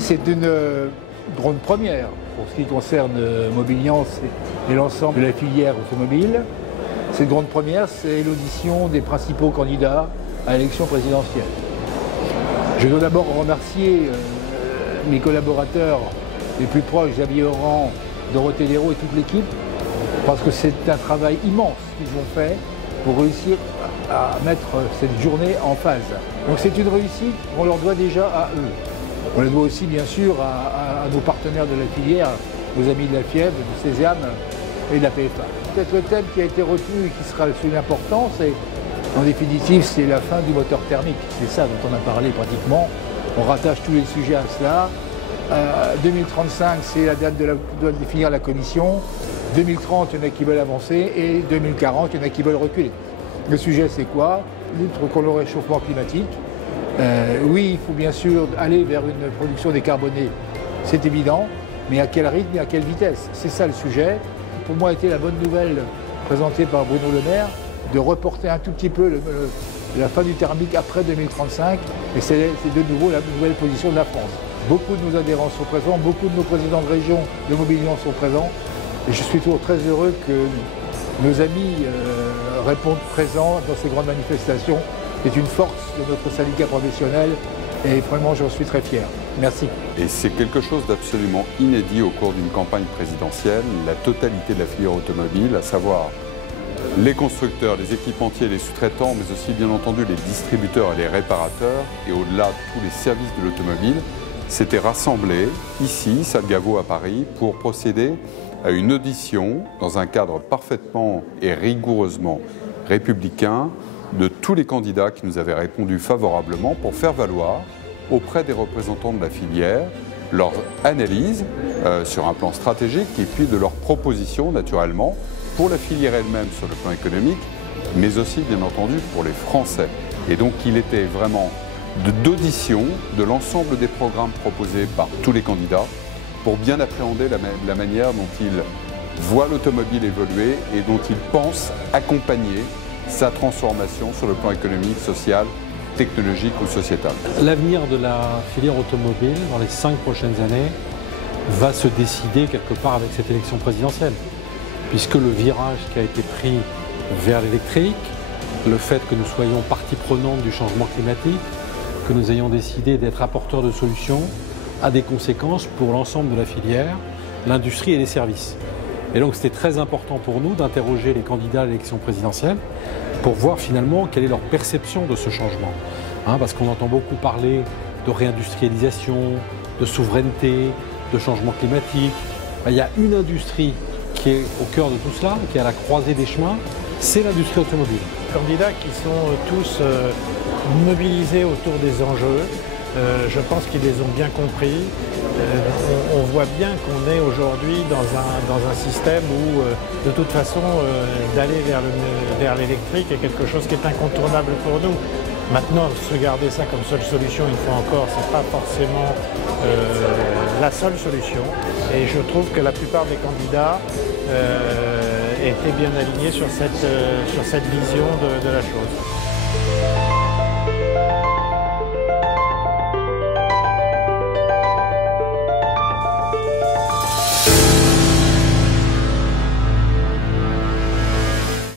Oui, c'est une grande première pour ce qui concerne Mobiliance et l'ensemble de la filière automobile. Cette grande première, c'est l'audition des principaux candidats à l'élection présidentielle. Je dois d'abord remercier mes collaborateurs les plus proches, Xavier Oran, Dorothée Léraud et toute l'équipe, parce que c'est un travail immense qu'ils ont fait pour réussir à mettre cette journée en phase. Donc c'est une réussite qu'on leur doit déjà à eux. On la doit aussi bien sûr à nos partenaires de la filière, aux amis de la FIEV, de Césiam et de la PFA. Peut-être le thème qui a été retenu et qui sera celui important, c'est en définitive c'est la fin du moteur thermique. C'est ça dont on a parlé pratiquement. On rattache tous les sujets à cela. 2035, c'est la date doit définir la commission. 2030, il y en a qui veulent avancer et 2040, il y en a qui veulent reculer. Le sujet, c'est quoi? Lutte contre le réchauffement climatique. Oui, il faut bien sûr aller vers une production décarbonée, c'est évident, mais à quel rythme et à quelle vitesse? C'est ça le sujet. Pour moi, a été la bonne nouvelle présentée par Bruno Le Maire de reporter un tout petit peu la fin du thermique après 2035, et c'est de nouveau la nouvelle position de la France. Beaucoup de nos adhérents sont présents, beaucoup de nos présidents de région de Mobiliance sont présents, et je suis toujours très heureux que nos amis répondent présents dans ces grandes manifestations. C'est une force de notre syndicat professionnel et vraiment j'en suis très fier. Merci. Et c'est quelque chose d'absolument inédit au cours d'une campagne présidentielle, la totalité de la filière automobile, à savoir les constructeurs, les équipementiers, les sous-traitants, mais aussi bien entendu les distributeurs et les réparateurs, et au-delà tous les services de l'automobile, s'étaient rassemblés ici, salle Gaveau à Paris, pour procéder à une audition dans un cadre parfaitement et rigoureusement républicain de tous les candidats qui nous avaient répondu favorablement pour faire valoir auprès des représentants de la filière leur analyse sur un plan stratégique et puis de leurs propositions naturellement pour la filière elle-même sur le plan économique, mais aussi bien entendu pour les Français. Et donc il était vraiment d'audition de l'ensemble des programmes proposés par tous les candidats pour bien appréhender la manière dont ils voient l'automobile évoluer et dont ils pensent accompagner sa transformation sur le plan économique, social, technologique ou sociétal. L'avenir de la filière automobile dans les 5 prochaines années va se décider quelque part avec cette élection présidentielle, puisque le virage qui a été pris vers l'électrique, le fait que nous soyons partie prenante du changement climatique, que nous ayons décidé d'être apporteurs de solutions, a des conséquences pour l'ensemble de la filière, l'industrie et les services. Et donc c'était très important pour nous d'interroger les candidats à l'élection présidentielle pour voir finalement quelle est leur perception de ce changement. Parce qu'on entend beaucoup parler de réindustrialisation, de souveraineté, de changement climatique. Il y a une industrie qui est au cœur de tout cela, qui est à la croisée des chemins, c'est l'industrie automobile. Les candidats qui sont tous mobilisés autour des enjeux, je pense qu'ils les ont bien compris. On voit bien qu'on est aujourd'hui dans un système où, de toute façon, d'aller vers l'électrique est quelque chose qui est incontournable pour nous. Maintenant, se garder ça comme seule solution, une fois encore, ce n'est pas forcément la seule solution. Et je trouve que la plupart des candidats étaient bien alignés sur cette vision de la chose.